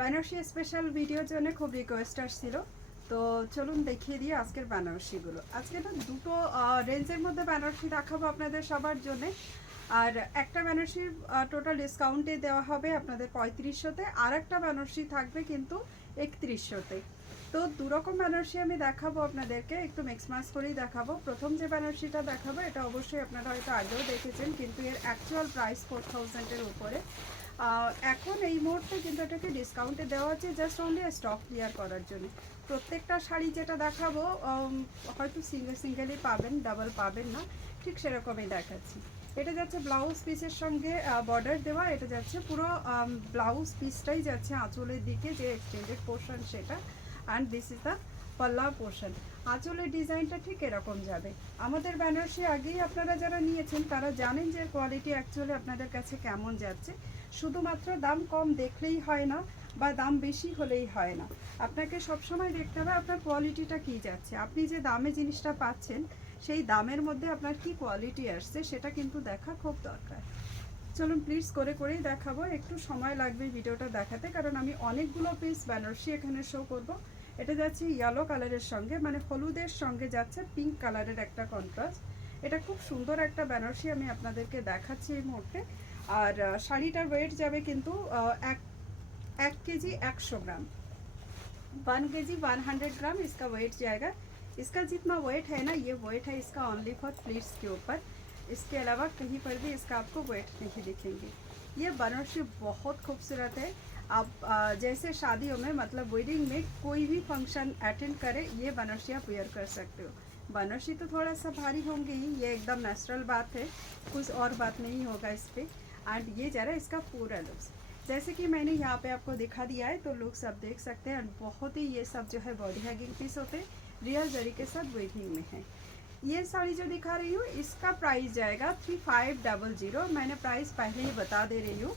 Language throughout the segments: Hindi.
বেনারসি স্পেশাল ভিডিওর জন্য খুব রিকোয়েস্ট আসছিল, তো চলুন দেখিয়ে দিই আজকের বেনারসিগুলো। আজকে না দুটো রেঞ্জের মধ্যে বেনারসি দেখাবো আপনাদের সবার জন্য। আর একটা বেনারসি টোটাল ডিসকাউন্টে দেওয়া হবে আপনাদের 3500-তে, আর একটা বেনারসি থাকবে কিন্তু 3100-তে। তো দুরকম বেনারসি আমি দেখাবো আপনাদেরকে, একটু মিক্স ম্যাচ করেই দেখাবো। প্রথম যে বেনারসিটা দেখাবো এটা অবশ্যই আপনারা হয়তো আগেও দেখেছেন, কিন্তু এর অ্যাকচুয়াল প্রাইস 4000-এর উপরে। এখন এই মুহূর্তে কিন্তু এটাকে ডিসকাউন্টে দেওয়া হচ্ছে জাস্ট অনলি স্টক ক্লিয়ার করার জন্য। প্রত্যেকটা শাড়ি যেটা দেখাবো হয়তো সিঙ্গেলই পাবেন, ডাবল পাবেন না, ঠিক সেরকমই দেখাচ্ছি। এটা যাচ্ছে ব্লাউজ পিসের সঙ্গে বর্ডার দেওয়া, এটা যাচ্ছে পুরো ব্লাউজ পিসটাই যাচ্ছে আঁচলের দিকে, যে এক্সটেন্ডেড পোর্শন সেটা। অ্যান্ড দিস ইজ দ্য পাল্লা পোর্শন। আঁচলের ডিজাইনটা ঠিক এরকম যাবে। আমাদের বেনারসি আগেই আপনারা যারা নিয়েছেন তারা জানেন যে কোয়ালিটি অ্যাকচুয়ালি আপনাদের কাছে কেমন যাচ্ছে। শুধুমাত্র দাম কম দেখলেই হয় না, বা দাম বেশি হলেই হয় না, আপনাকে সবসময় দেখতে হবে আপনার কোয়ালিটিটা কী যাচ্ছে। আপনি যে দামে জিনিসটা পাচ্ছেন সেই দামের মধ্যে আপনার কি কোয়ালিটি আসছে সেটা কিন্তু দেখা খুব দরকার। চলুন প্লিজ করেই দেখাবো, একটু সময় লাগবে ভিডিওটা দেখাতে, কারণ আমি অনেকগুলো পিস বেনারসি এখানে শো করব। এটা যাচ্ছে ইয়েলো কালারের সঙ্গে, মানে হলুদের সঙ্গে যাচ্ছে পিঙ্ক কালারের একটা কন্ট্রাস্ট। এটা খুব সুন্দর একটা বেনারসি আমি আপনাদেরকে দেখাচ্ছি এই মুহূর্তে। আর শাড়িটার ওয়েট যাবে কিন্তু এক কেজি 100 গ্রাম, 1 केजी 100 ग्राम इसका वेट जाएगा। इसका जितना वेट है ना, ये वेट है इसका ओनली फॉर प्लीट्स के ऊपर। इसके अलावा कहीं पर भी इसका आपको वेट नहीं दिखेंगे। ये बनारसी बहुत खूबसूरत है। आप जैसे शादियों में, मतलब वेडिंग में कोई भी फंक्शन अटेंड करे, ये बनारसी आप वेयर कर सकते हो। बनारसी तो थोड़ा सा भारी होंगे ही, ये एकदम नेचुरल बात है, कुछ और बात नहीं होगा इस पर। एंड ये जरा इसका पूरा लुक्स जैसे कि मैंने यहाँ पे आपको दिखा दिया है, तो लुक्स आप देख सकते हैं। बहुत ही ये सब जो है बॉडी हैगिंग पीस होते हैं, रियल जरी के साथ वेटिंग में है। ये साड़ी जो दिखा रही हूँ इसका प्राइस जाएगा 3500। मैंने प्राइस पहले ही बता दे रही हूँ।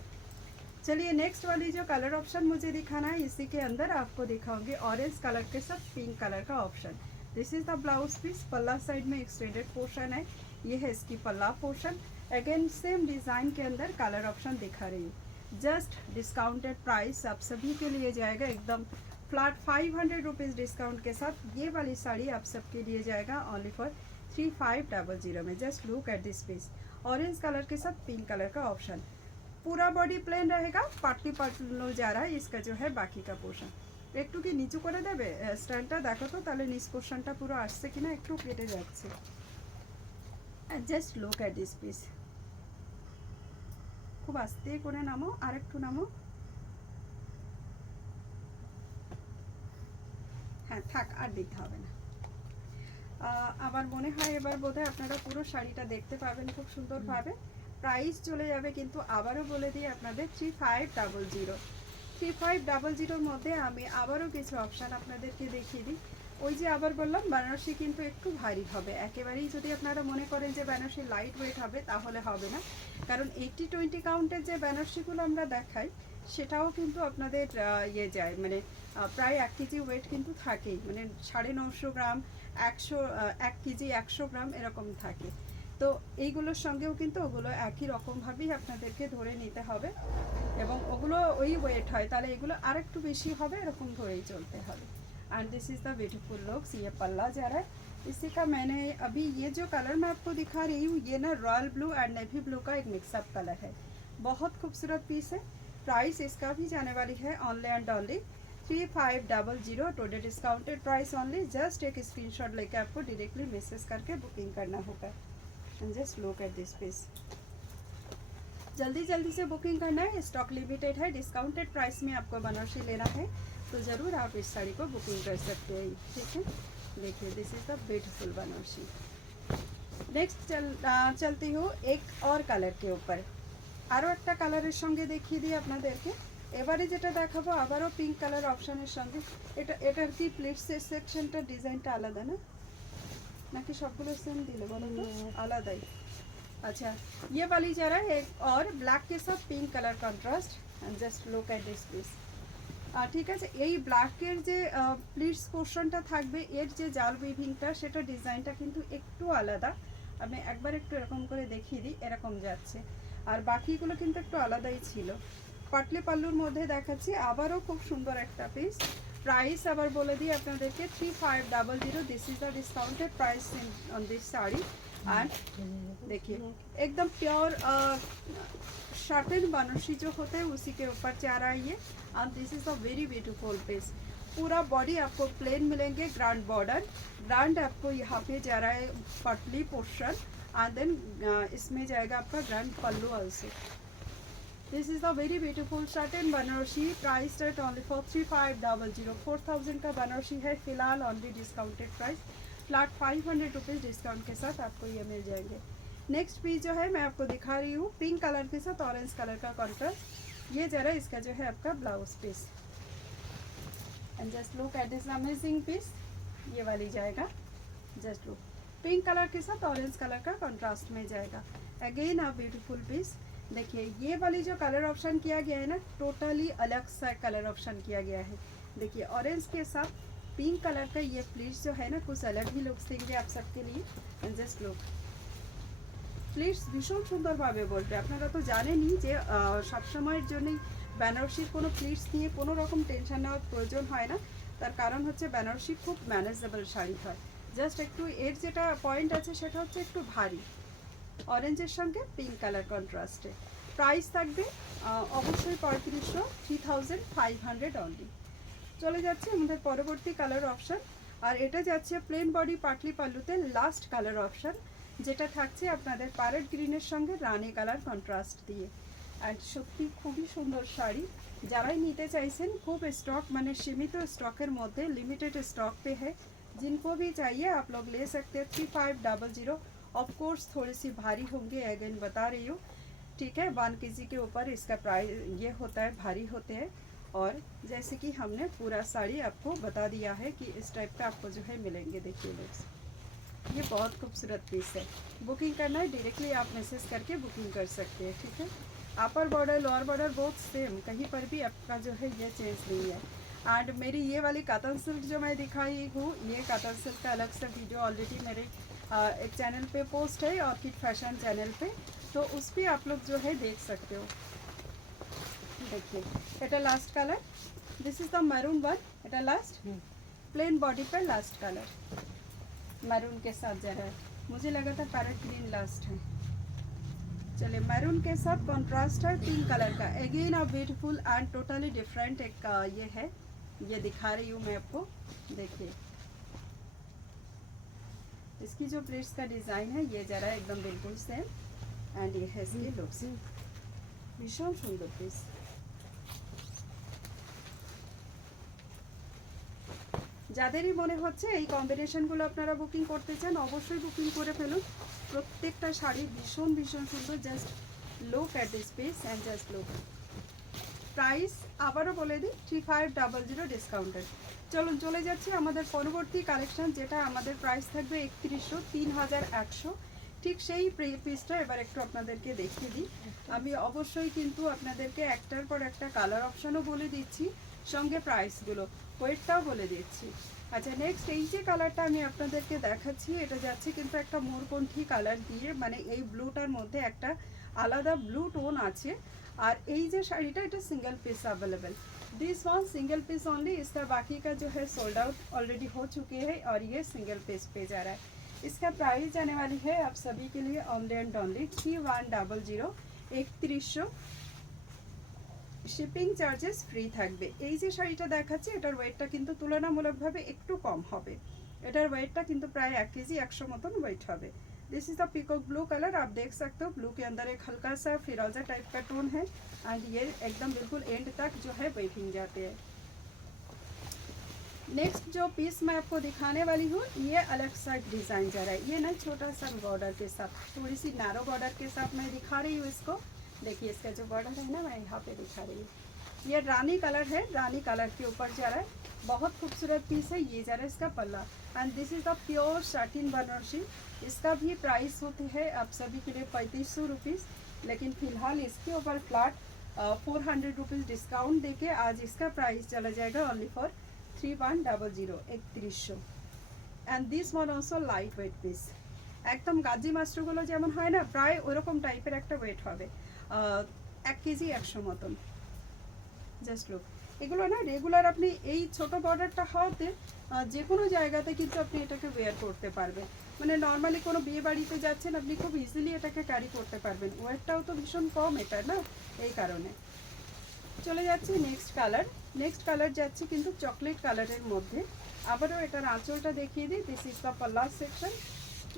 चलिए नेक्स्ट वाली जो कलर ऑप्शन मुझे दिखाना है, इसी के अंदर आपको दिखाऊंगी ऑरेंज कलर के साथ पिंक कलर का option. This is the blouse piece. पल्ला साइड में एक्सटेंडेड पोर्शन है, ये है इसकी पल्ला पोर्शन। अगेन सेम डिज़ाइन के अंदर कलर ऑप्शन दिखा रही हूँ। जस्ट डिस्काउंटेड प्राइस आप सभी के लिए जाएगा एकदम फ्लैट 500 रुपीज़ डिस्काउंट के साथ। ये वाली साड़ी आप सबके लिए जाएगा ओनली फॉर 3500 में। Just look at this piece, orange colour के साथ पिंक कलर का ऑप्शन। पूरा बॉडी प्लेन रहेगा, पाटली पाटलो जा रहा है इसका जो है बाकी का पोर्शन। একটু কি নিচু করে দেবে স্ট্যান্ডটা, দেখো তো তাহলে নিচ পোর্শনটা পুরো আসছে কিনা, একটু কেটে যাচ্ছে। Just look at this piece. খুব আস্তে করে নামো, আর একটু নামো। হ্যাঁ থাক, আর দিতে হবে না। আমার মনে হয় এবার বোধহয় আপনারা পুরো শাড়িটা দেখতে পাবেন খুব সুন্দরভাবে। প্রাইস চলে যাবে কিন্তু আবারও বলে দিই আপনাদের 3500। 3500-র মধ্যে আমি আবারও কিছু অপশান আপনাদেরকে দেখিয়ে দিই। ওই যে আবার বললাম বেনারসি কিন্তু একটু ভারী হবে, একেবারেই যদি আপনারা মনে করেন যে বেনারসি লাইট ওয়েট হবে তাহলে হবে না, কারণ 80-20 কাউন্টের যে বেনারসিগুলো আমরা দেখাই সেটাও কিন্তু আপনাদের ইয়ে যায়, মানে প্রায় 1 কেজি ওয়েট কিন্তু থাকেই, মানে 950 গ্রাম, 1 কেজি 100 গ্রাম এরকম থাকে। তো এইগুলোর সঙ্গেও কিন্তু ওগুলো একই রকমভাবেই আপনাদেরকে ধরে নিতে হবে, এবং ওগুলো ওই ওয়েট হয়, তাহলে এগুলো আর একটু বেশি হবে, এরকম ধরেই চলতে হবে। And this is the beautiful looks. ये पल्ला जा रहा है इसी का। मैंने अभी ये जो कलर मैं आपको दिखा रही हूँ, ये ना royal blue and navy blue का एक मिक्सअप कलर है, बहुत खूबसूरत पीस है। प्राइस इसका भी जाने वाली है only and only 3500। Total discounted price only. Just एक स्क्रीनशॉट लेके आपको डायरेक्टली मैसेज करके बुकिंग करना होगा। And just look at this piece. जल्दी से बुकिंग करना है, स्टॉक लिमिटेड है। डिस्काउंटेड प्राइस में आपको बनारसी लेना है तो ज़रूर आप इस साड़ी को बुकिंग कर सकते हैं, ठीक है। देखिए this is the beautiful Banarasi. Next चलती हूँ एक और कलर के ऊपर। আরও একটা কালারের সঙ্গে দেখিয়ে দিই আপনাদেরকে। এবারে যেটা দেখাবো আবারও পিঙ্ক কালার অপশানের সঙ্গে। এটার কি প্লিটসের সেকশনটা ডিজাইনটা আলাদা না, নাকি সবগুলো সেম দিলে বলো তো? আলাদাই। अच्छा ये वाली जा रहा है एक और ब्लैक के साथ pink colour contrast. And just look at this piece. ঠিক আছে, এই ব্ল্যাকের যে প্লিটস পোর্শনটা থাকবে, এর যে জাল উইভিংটা সেটা ডিজাইনটা কিন্তু একটু আলাদা। আমি একবার একটু এরকম করে দেখিয়ে দিই, এরকম যাচ্ছে, আর বাকিগুলো কিন্তু একটু আলাদাই ছিল। পাটলি পাল্লুর মধ্যে দেখাচ্ছি আবারও খুব সুন্দর একটা পিস। প্রাইস আবার বলে দিই আপনাদেরকে 3500। This is the discounted price on this sari. And देखिए एकदम प्योर शर्टन बनारसी जो होते हैं उसी के ऊपर जा रहा है ये। And this is a very beautiful piece. पूरा बॉडी आपको प्लेन मिलेंगे, ग्रांड बॉर्डर, ग्रांड आपको यहाँ पे जा रहा है पटली पोर्शन। एंड देन इसमें जाएगा आपका grand pallu also. This is the very beautiful Sheraton Banarasi. Price rate only for 3500। 4000 का बनारसी है फिलहाल, only discounted price flat 500 rupees discount के साथ आपको ये मिल जाएंगे। नेक्स्ट पीस जो है मैं आपको दिखा रही हूँ पिंक कलर के साथ ऑरेंज कलर का कॉन्ट्रास्ट। ये जरा इसका जो है आपका blouse piece. And just look at this amazing piece. ये वाली जाएगा, जस्ट लुक पिंक कलर के साथ ऑरेंज कलर का कॉन्ट्रास्ट में जाएगा। Again a beautiful piece. देखिए ये वाली जो कलर ऑप्शन किया गया है ना, टोटली अलग सा कलर ऑप्शन किया गया है। देखिए ऑरेंज के साथ पिंक कलर का ये प्लीट्स जो है ना कुछ अलग ही लुक्स देंगे आप सबके लिए। एंड जस्ट लुक প্লিজ ভীষণ সুন্দরভাবে বলবে। আপনারা তো জানেনই যে সবসময়ের জন্যই বেনারসির কোনো প্লিটস নিয়ে কোনো রকম টেনশন নেওয়ার প্রয়োজন হয় না। তার কারণ হচ্ছে বেনারসি খুব ম্যানেজেবল শাড়ি হয়। জাস্ট একটু এর যেটা পয়েন্ট আছে সেটা হচ্ছে একটু ভারী, অরেঞ্জের সঙ্গে পিঙ্ক কালার কন্ট্রাস্টে। প্রাইস থাকবে অবশ্যই 3500, 3500 অনলি। চলে যাচ্ছে আমাদের পরবর্তী কালার অপশন। আর এটা যাচ্ছে প্লেন বডি পাটলি পাল্লুতে লাস্ট কালার অপশন, যেটা থাকছে আপনাদের প্যারেট গ্রিনের সঙ্গে রানী কালার কন্ট্রাস্ট দিয়ে। আর সত্যি খুবই সুন্দর শাড়ি। যারাই নিতে চাইছেন খুব स्टॉक মানে সীমিত স্টকের মধ্যে, लिमिटेड स्टॉक पे है। जिनको भी चाहिए आप लोग ले सकते हैं। 3500। ऑफ कोर्स थोड़ी सी भारी होंगे, अगेन बता रही हूँ, ठीक है। 1 केजी के ऊपर इसका प्राइस ये होता है, भारी होते हैं। और जैसे कि हमने पूरा साड़ी आपको बता दिया है कि इस टाइप का आपको जो है मिलेंगे। देखिए लुक्स, ये बहुत खूबसूरत पीस है। बुकिंग करना है डायरेक्टली आप मैसेज करके बुकिंग कर सकते हैं, ठीक है। अपर बॉर्डर लोअर बॉर्डर बहुत सेम, कहीं पर भी आपका जो है ये चेंज नहीं है। एंड मेरी ये वाली कातन सिल्क जो मैं दिखाई हूँ, ये कातन सिल्क का अलग से वीडियो ऑलरेडी मेरे एक चैनल पे पोस्ट है, ऑर्किड फैशन चैनल पे, तो उस पर आप लोग जो है देख सकते हो। देखिए এটা last colour, this is the maroon one. এটা लास्ट प्लेन बॉडी पर लास्ट कलर मैरून के साथ जा रहा है। मुझे लगा था पैरेट ग्रीन लास्ट है। चलिए मैरून के साथ कॉन्ट्रास्ट है पिंक कलर का। Again a beautiful and totally different एक ये है, ये दिखा रही हूँ मैं आपको। देखिए इसकी जो प्लेट्स का डिज़ाइन है ये जरा एकदम बिल्कुल सेम। एंड ये है इसकी लुक्स, भीषण सुंदर पीस। যাদেরই মনে হচ্ছে এই কম্বিনেশনগুলো আপনারা বুকিং করতে চান অবশ্যই বুকিং করে ফেলুন। প্রত্যেকটা শাড়ি ভীষণ ভীষণ সুন্দর। Just look at this piece and just look. Price আবারও বলে দিই 3500 ডিসকাউন্টেড। চলুন চলে যাচ্ছি আমাদের পরবর্তী কালেকশন, যেটা আমাদের প্রাইস থাকবে 3100, 3100। ঠিক সেই পিসটা এবার একটু আপনাদেরকে দেখিয়ে দিই। আমি অবশ্যই কিন্তু আপনাদেরকে একটার পর একটা কালার অপশনও বলে দিচ্ছি, সঙ্গে প্রাইসগুলো ওয়েটটাও বলে দিচ্ছি। আচ্ছা নেক্সট এই যে কালারটা আমি আপনাদেরকে দেখাচ্ছি, এটা যাচ্ছে কিন্তু একটা মোরকণ্ঠী কালার দিয়ে, মানে এই ব্লুটার মধ্যে একটা আলাদা ব্লু টোন আছে। আর এই যে শাড়িটা এটা single piece available, this one single piece only. इसका बाकी का जो है सोल्ड आउट ऑलरेडी हो चुके हैं और ये सिंगल पीस पे जा रहा है। इसका प्राइस जाने वाली है आप सभी के लिए only and only 3100, 3100। Shipping charges free থাকবে। এই যে শাড়িটা দেখাচ্ছি এটার ওয়েটটা কিন্তু তুলনামূলকভাবে একটু কম হবে। এটার ওয়েটটা কিন্তু প্রায় 1 केजी 100 মতন ওয়েট হবে। This is the peacock blue colour, आप देख सकते हो ब्लू के अंदर एक हल्का सा फिरोजा टाइप का टोन है। एंड ये एकदम बिल्कुल एंड तक जो है वेटिंग जाते हैं। नेक्स्ट जो पीस मैं आपको दिखाने वाली हूँ ये अलग सा डिज़ाइन जा रहा है। ये ना छोटा सा बॉर्डर के साथ, थोड़ी सी नैरो बॉर्डर के साथ मैं दिखा रही हूँ इसको। देखिए इसका जो बॉर्डर है ना मैं यहाँ पे दिखा रही हूँ, ये रानी कलर है, रानी कलर के ऊपर जा रहा है। बहुत खूबसूरत पीस है। ये जा रहा है इसका पल्ला। And this is the pure satin Banarasi. इसका भी प्राइस होती है आप सभी के लिए 3500 रुपीज़, लेकिन फ़िलहाल इसके ऊपर फ्लैट 400 रुपीज़ डिस्काउंट देके आज इसका प्राइस चला जाएगा only for 3100, 3100। And this one also light weight piece, एकदम गाजी मास्टरगुलो যেমন হয় না প্রায় ওরকম টাইপের একটা ওয়েট হবে, 1 केजी 100 মতন। জাস্ট লুক, এগুলো না রেগুলার আপনি এই ছোট বর্ডারটা হওয়াতে যে কোনো জায়গাতে কিন্তু আপনি এটাকে ওয়্যার করতে পারবেন। মানে নর্মালি কোনো বিয়ে বাড়িতে যাচ্ছেন, আপনি খুব ইজিলি এটাকে ক্যারি করতে পারবেন। ওয়েটটাও তো ভীষণ কম এটা না, এই কারণে। চলে যাচ্ছি নেক্সট কালার। নেক্সট কালার যাচ্ছে কিন্তু চকলেট कालर মধ্যে। আবারও এটার আঁচলটা দেখিয়ে দিই। दिस इज द पल्ला सेक्शन,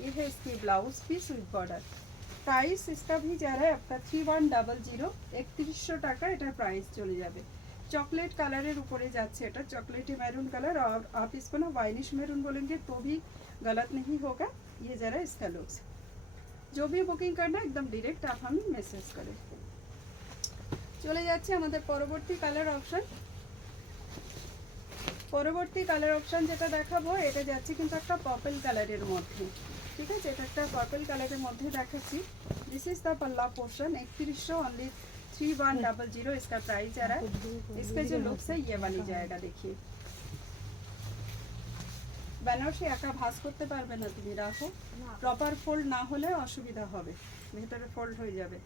ये है इसकी blouse peace with border. Price इसका भी जा रहा है आपका 3100, 3100 টাকা এটার প্রাইস চলে যাবে। चॉकलेट কালারের উপরে যাচ্ছে এটা, चॉकलेटी मैरून कलर, और आप इसको ना वाइनिश मैरून बोलेंगे तो भी गलत नहीं होगा। ये जरा इसका लुक्स। जो भी बुकिंग करना एकदम डायरेक्ट आप हमें मैसेज करें। চলে যাচ্ছে আমাদের পরবর্তী কালার অপশন। পরবর্তী কালার অপশন যেটা দেখাবো এটা যাচ্ছে কিন্তু একটা পার্পল কালারের মধ্যে, ঠিক আছে? এটা একটা পার্পল কালারের মধ্যে দেখাচ্ছি। दिस इज द पल्ला पोर्शन, 3100 ओनली 3100 इसका प्राइस आ रहा है। इसका जो लुक्स है ये वाली जाएगा, देखिए বেনারসি একা ভাঁজ করতে পারবে না তুমি, রাখো প্রপার ফোল্ড না হলে অসুবিধা হবে, ভিতরে ফোল্ড হয়ে যাবে,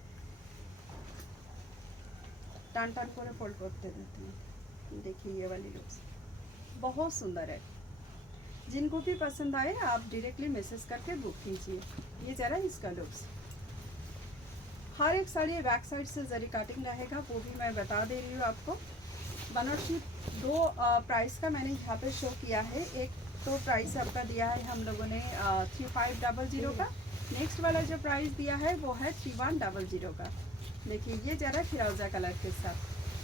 টান টান করে फोल्ड करते रहते हैं। देखिए ये वाली लुक्स बहुत सुंदर है। जिनको भी पसंद आए आप डायरेक्टली मैसेज करके बुक कीजिए। ये जरा इसका लुक्स। हर एक साड़ी बैक साइड से जरी कटिंग रहेगा, वो भी मैं बता दे रही हूँ आपको। बनारसी दो प्राइस का मैंने यहाँ पे शो किया है। एक तो प्राइस आपका दिया है हम लोगों ने 3500 का। नेक्स्ट वाला जो प्राइस दिया है वो है 3100 का। देखिए ये जरा फिरोजा कलर के साथ,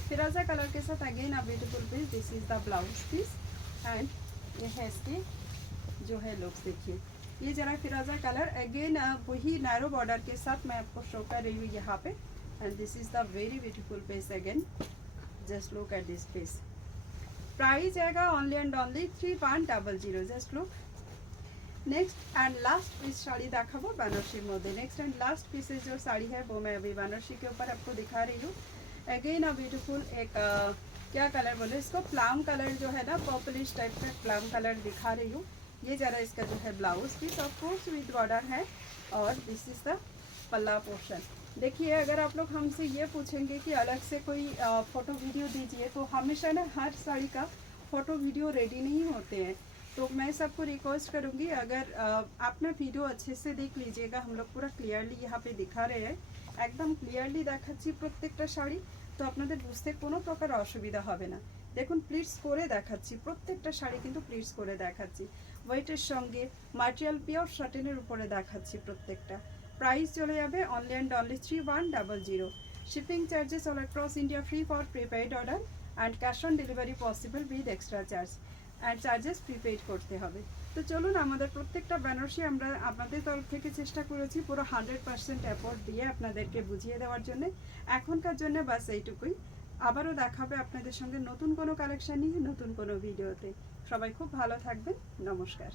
फिरोजा कलर के साथ again a beautiful piece. This is the blouse piece and ये है इसकी जो है लुक्स। देखिए ये जरा फिरोजा कलर अगेन वही नैरो बॉर्डर के साथ मैं आपको शो कर रही हूँ यहाँ पे। And this is the very beautiful piece again, just look at this piece. Price आएगा only and only 3100, just look. Next and last piece sari देखाबो बनारसी मध्य। नेक्स्ट एंड लास्ट पीस जो साड़ी है वो मैं अभी बनारसी के ऊपर आपको दिखा रही हूँ। अगेन अ ब्यूटीफुल एक क्या कलर बोले इसको, प्लम कलर जो है ना, पर्पलिश टाइप का प्लम कलर दिखा रही हूँ। ये जरा इसका जो है blouse piece of course with border है, और दिस इज द पल्ला पोर्शन। देखिए अगर आप लोग हमसे ये पूछेंगे कि अलग से कोई फ़ोटो वीडियो दीजिए, तो हमेशा ना हर साड़ी का फ़ोटो वीडियो रेडी नहीं होते हैं। तो मैं सबको रिक्वेस्ट करूँगी, अगर आप ना वीडियो अच्छे से देख लीजिएगा। हम लोग पूरा क्लियरली यहाँ पे दिखा रहे हैं, একদম ক্লিয়ারলি দেখাচ্ছি প্রত্যেকটা শাড়ি, তো আপনাদের বুঝতে কোনো প্রকার অসুবিধা হবে না। দেখুন প্লিটস করে দেখাচ্ছি, প্রত্যেকটা শাড়ি কিন্তু প্লিটস করে দেখাচ্ছি। ওয়েটের সঙ্গে ম্যাটেরিয়াল পিওর শার্টেনের উপরে দেখাচ্ছি প্রত্যেকটা। প্রাইস চলে যাবে only and only 3100। Shipping charges all across India free for prepaid order and cash on delivery possible with extra charge and charges prepaid করতে হবে। তো চলুন আমাদের প্রত্যেকটা বেনারসি আমরা আপনাদের তরফ থেকে চেষ্টা করেছি পুরো 100% এফোর্ট দিয়ে আপনাদেরকে বুঝিয়ে দেওয়ার জন্য। এখনকার জন্য বাস এইটুকুই। আবারও দেখা হবে আপনাদের সঙ্গে নতুন কোনো কালেকশন নিয়ে নতুন কোনো ভিডিওতে। সবাই খুব ভালো থাকবেন, নমস্কার।